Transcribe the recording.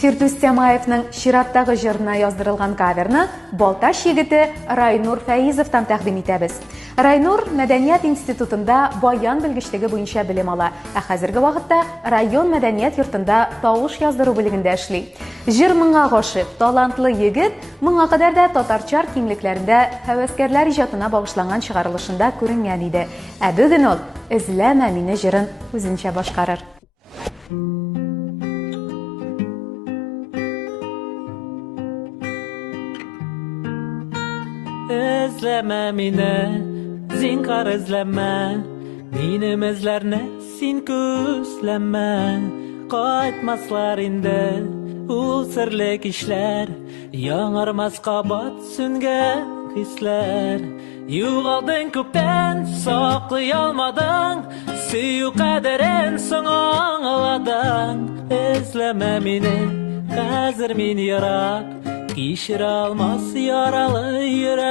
Фирдус Тямаевның чираттагы җырына яздырылган каверны Балташ егете Райнур Фәйизовтан тәкъдим итәбез. Райнур Мәдәният институтында баян белгечлеге буенча белем ала, ә хәзерге вакытта район мәдәният йортында тавыш яздыру бүлегендә эшли. Җыр моңа гашык, талантлы егет моңа кадәр дә татарчар киңлекләрендә һәвәскәрләр иҗатына багышланган чыгарылышында күренгән иде. Ә бүген ул "Эзләмә мине" җырын үзенчә башкарыр. Эзләмә мине, зинһар эзләмә, минем эзләрне син күзләмә. Кайтмаслар инде ул серле кичләр, яңармас кабат сүнгән хисләр. Югалдың күптән, саклый алмадың, сөю кадерен соң аңладың. Эзләмә мине, хәзер мин ярак, кичерә алмас яралы йөрәк.